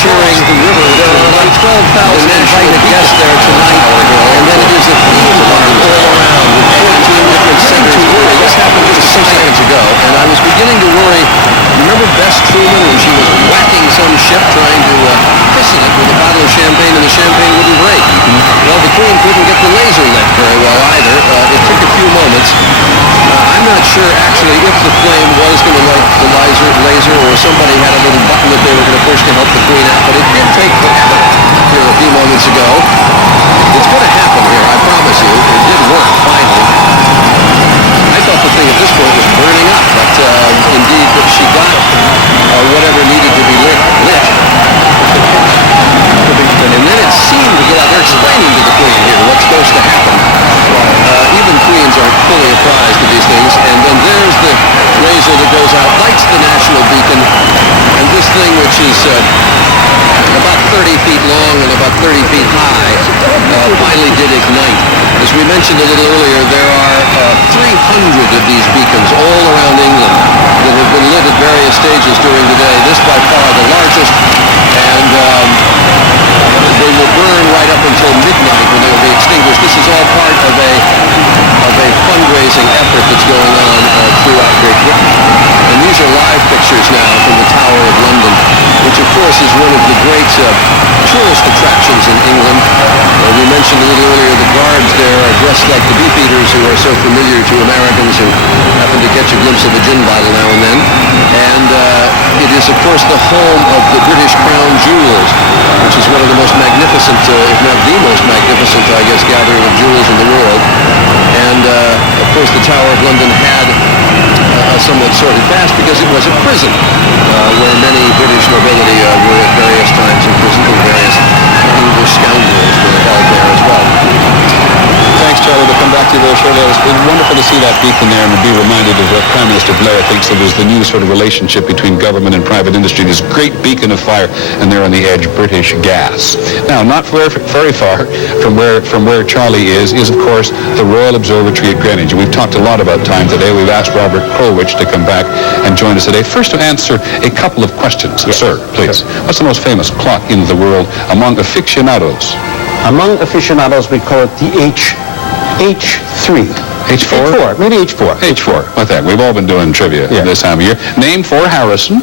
cheering the river. There are about 12,000 invited guests there tonight, and then it is a theme park all around with 14 different centers. This happened just 6 seconds ago, and I was beginning to worry. Remember Bess Truman when she was whacking some ship trying to christen it with a bottle of champagne, and the champagne wouldn't break? Well, the Queen couldn't get the laser lit very well either. It took a few moments. I'm not sure actually if the flame was going to light the laser or somebody had a little button that they were going to push to help the Queen out, but it did take forever here a few moments ago. It's going to happen here, I promise you. It did work, finally. I thought the thing at this point was burning up, but indeed she got whatever needed to be lit. And then it seemed to go out. They're explaining to the Queen here what's supposed to happen. Even Queens aren't fully apprised of these things. And then there's the laser that goes out, lights the national beacon, and this thing, which is about 30 feet long and about 30 feet high, finally did ignite. As we mentioned a little earlier, there are 300 of these beacons all around England that have been lit at various stages during the day. This by far the largest, and they will burn right up until midnight when they will be extinguished. This is all part of a fundraising effort that's going on throughout Great Britain. And these are live pictures now from the Tower of London, which of course is one of the great tourist attractions in England. We mentioned a little earlier the guards there are dressed like the beefeaters who are so familiar to Americans who happen to catch a glimpse of a gin bottle now and then. And it is of course the home of the British Crown Jewels, which is one of the most magnificent, if not the most magnificent, I guess, gathering of jewels in the world. And of course the Tower of London had somewhat sordid past because it was a prison where many British nobility were at various times imprisoned, and various English scoundrels were held there as well. Thanks, Charlie. We'll come back to you very shortly. It was wonderful to see that beacon there and to be reminded of what Prime Minister Blair thinks of as the new sort of relationship between government and private industry. This great beacon of fire, and there on the edge, British gas. Now, not very far from where Charlie is of course the Royal Observatory at Greenwich. We've talked a lot about time today. We've asked Robert Krulwich to come back and join us today. First, to answer a couple of questions. Yes. Sir, please. Sure. What's the most famous clock in the world among aficionados? Among aficionados, we call it the H3. H4? Maybe H4. H4. What's that? We've all been doing trivia this time of year. Name for Harrison.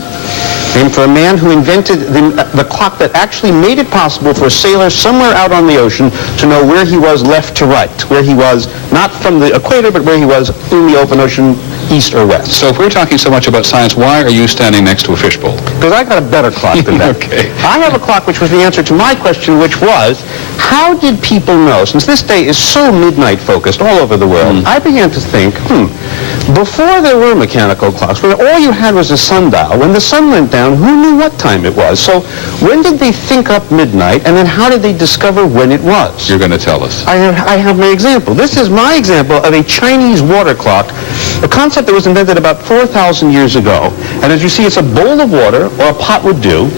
Named for a man who invented the clock that actually made it possible for a sailor somewhere out on the ocean to know where he was left to right, where he was not from the equator, but where he was in the open ocean, east or west. So if we're talking so much about science, why are you standing next to a fishbowl? Because I got a better clock than that. Okay. I have a clock which was the answer to my question, which was, how did people know, since this day is so midnight focused all over the world, I began to think, before there were mechanical clocks, where all you had was a sundial, when the sun went down, who knew what time it was? So when did they think up midnight, and then how did they discover when it was? You're going to tell us. I have my example. This is my example of a Chinese water clock, a concept that was invented about 4,000 years ago. And as you see, it's a bowl of water, or a pot would do,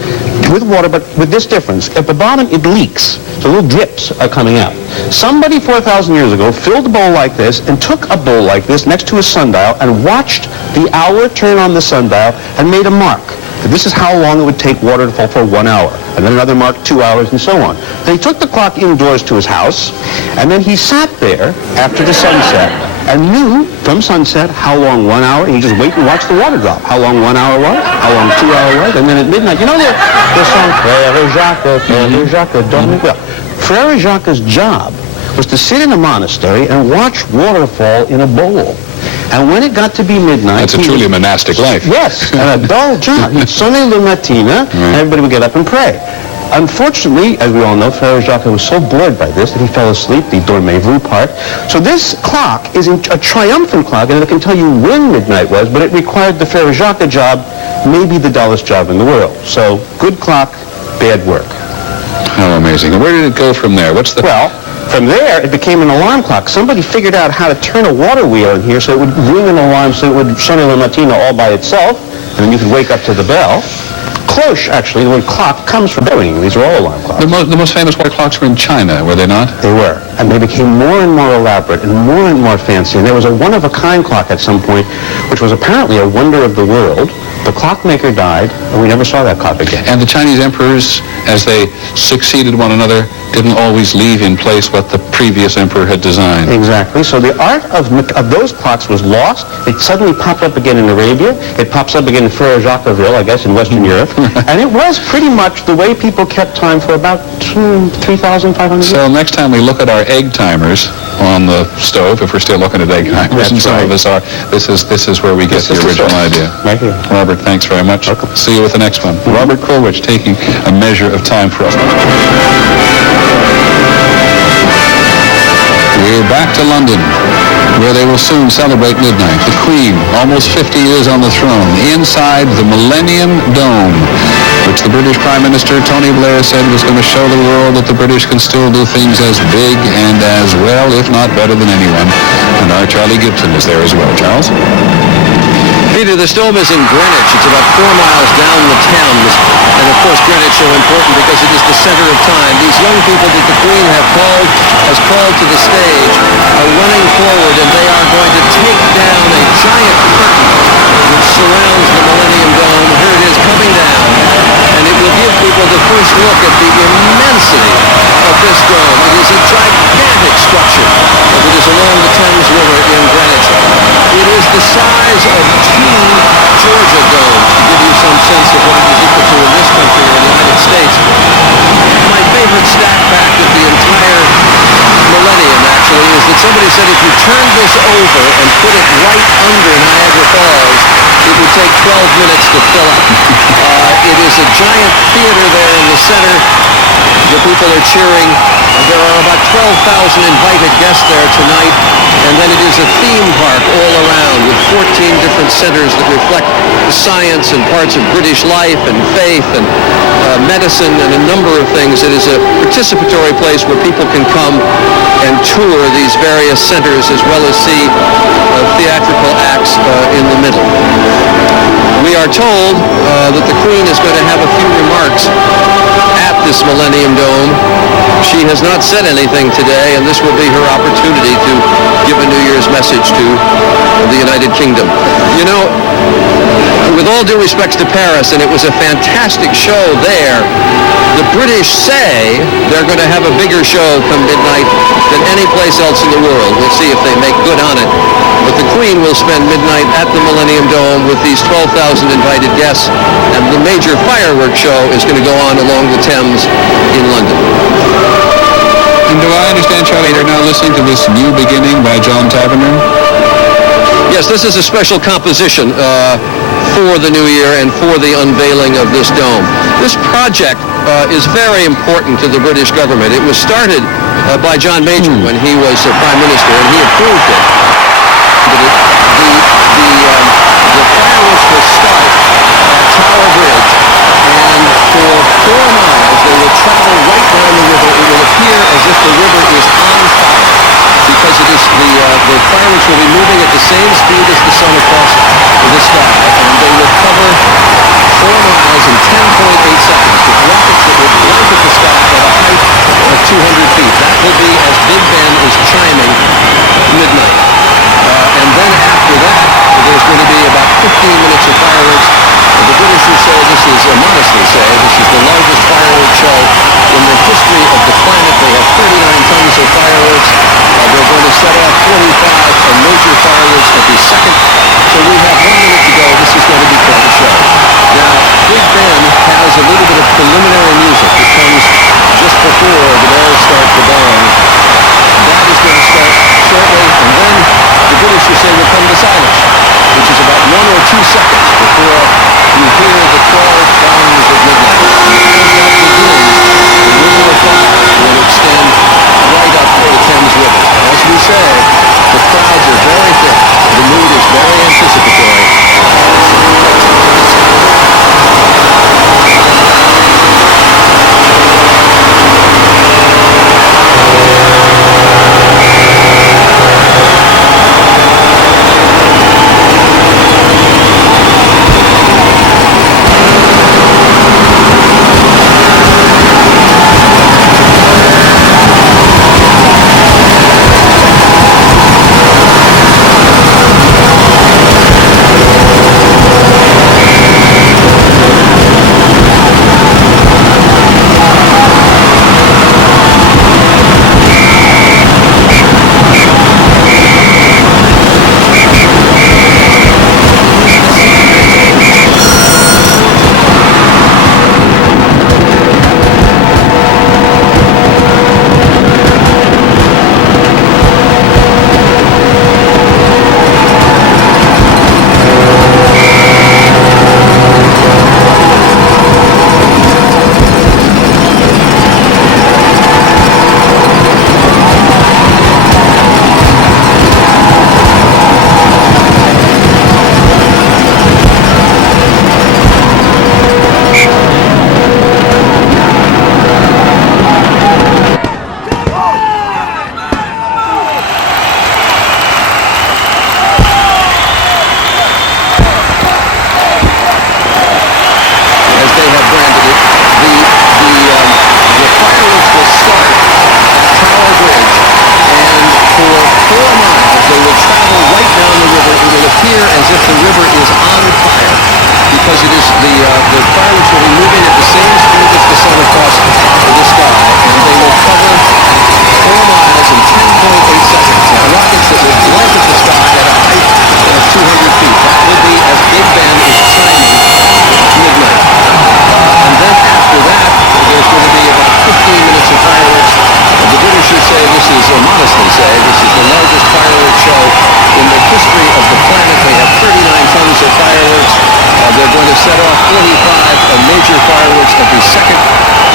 with water, but with this difference. At the bottom, it leaks. So little drips are coming out. Somebody 4,000 years ago filled a bowl like this and took a bowl like this next to a sundial and watched the hour turn on the sundial and made a mark. This is how long it would take water to fall for 1 hour, and then another mark 2 hours, and so on. Then he took the clock indoors to his house, and then he sat there after the sunset and knew from sunset how long 1 hour, and he just wait and watch the water drop. How long 1 hour was, how long 2 hours was, and then at midnight, you know the song, Frère Jacques, dormez well. Frère Jacques' job was to sit in a monastery and watch water fall in a bowl. And when it got to be midnight... That's a truly monastic life. Yes, and a dull job. He'd sonner le matina, and everybody would get up and pray. Unfortunately, as we all know, Frère Jacques was so bored by this that he fell asleep, the dormez-vous part. So this clock is a triumphant clock, and it can tell you when midnight was, but it required the Frère Jacques job, maybe the dullest job in the world. So, good clock, bad work. How amazing. And where did it go from there? Well, from there, it became an alarm clock. Somebody figured out how to turn a water wheel in here so it would ring an alarm, so it would sonner la mattina all by itself, and then you could wake up to the bell. Cloche, actually, the word clock comes from ringing. These are all alarm clocks. The most famous water clocks were in China, were they not? They were. And they became more and more elaborate and more fancy. And there was a one-of-a-kind clock at some point, which was apparently a wonder of the world, The clockmaker died, and we never saw that clock again. And the Chinese emperors, as they succeeded one another, didn't always leave in place what the previous emperor had designed. Exactly. So the art of those clocks was lost. It suddenly popped up again in Arabia. It pops up again in Frere Jacquesville, I guess, in Western Europe. And it was pretty much the way people kept time for about 3,500 years. So next time we look at our egg timers on the stove, if we're still looking at egg timers, That's and some right. of us are, this is where we get the original idea. Right here. Robert, thanks very much. Welcome. See you with the next one. Robert Krulwich taking a measure of time for us. We're back to London, where they will soon celebrate midnight. The Queen, almost 50 years on the throne, inside the Millennium Dome, which the British Prime Minister Tony Blair said was going to show the world that the British can still do things as big and as well, if not better than anyone. And our Charlie Gibson is there as well. Charles? Peter, this dome is in Greenwich. It's about 4 miles down the Thames. And of course, Greenwich so important because it is the center of time. These young people that the Queen has called to the stage are running forward, and they are going to take down a giant curtain which surrounds the Millennium Dome. Here it is coming down, and it will give people the first look at the immensity of this dome. It is a gigantic structure as it is along the Thames River in Greenwich. It is the size of 2 Georgia domes, to give you some sense of what it is equal to in this country or the United States. My favorite stat fact of the entire millennium, actually, is that somebody said if you turned this over and put it right under Niagara Falls, it would take 12 minutes to fill up. It is a giant theater there in the center. The people are cheering. There are about 12,000 invited guests there tonight. And then it is a theme park all around with 14 different centers that reflect science and parts of British life and faith and medicine and a number of things. It is a participatory place where people can come and tour these various centers as well as see theatrical acts in the middle. We are told that the Queen is going to have a few remarks at this Millennium Dome. She has not said anything today, and this will be her opportunity to give a New Year's message to the United Kingdom. You know, with all due respects to Paris, and it was a fantastic show there, the British say they're going to have a bigger show come midnight than any place else in the world. We'll see if they make good on it. But the Queen will spend midnight at the Millennium Dome with these 12,000 invited guests, and the major fireworks show is going to go on along the Thames in London. And do I understand, Charlie, you're now listening to this New Beginning by John Taverner? Yes, this is a special composition for the new year and for the unveiling of this dome. This project is very important to the British government. It was started by John Major when he was Prime Minister, and he approved it. The fireworks will start at Tower Bridge, and for 4 miles they will travel right down the river. It will appear as if the river is on fire, because it is the fireworks will be moving at the same speed as the sun across the sky, and they will cover 4 miles in 10.8 seconds with rockets that will blanket the sky at a height of 200 feet. That will be as Big Ben is chiming midnight. And then after that, there's going to be about 15 minutes of fireworks. The British will say this is, modestly say, this is the largest fireworks show in the history of the planet. They have 39 tons of fireworks. They're going to set off 45 major fireworks every second. So we have 1 minute to go. This is going to be quite a show. Now, Big Ben has a little bit of preliminary music that comes just before the bells start to bong. That is going to start shortly, and then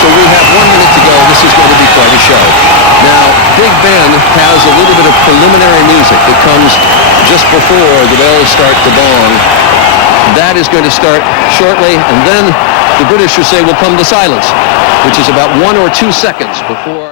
So we have 1 minute to go. This is going to be quite a show. Now, Big Ben has a little bit of preliminary music that comes just before the bells start to gong. That is going to start shortly, and then the British will say will come to silence, which is about 1 or 2 seconds before...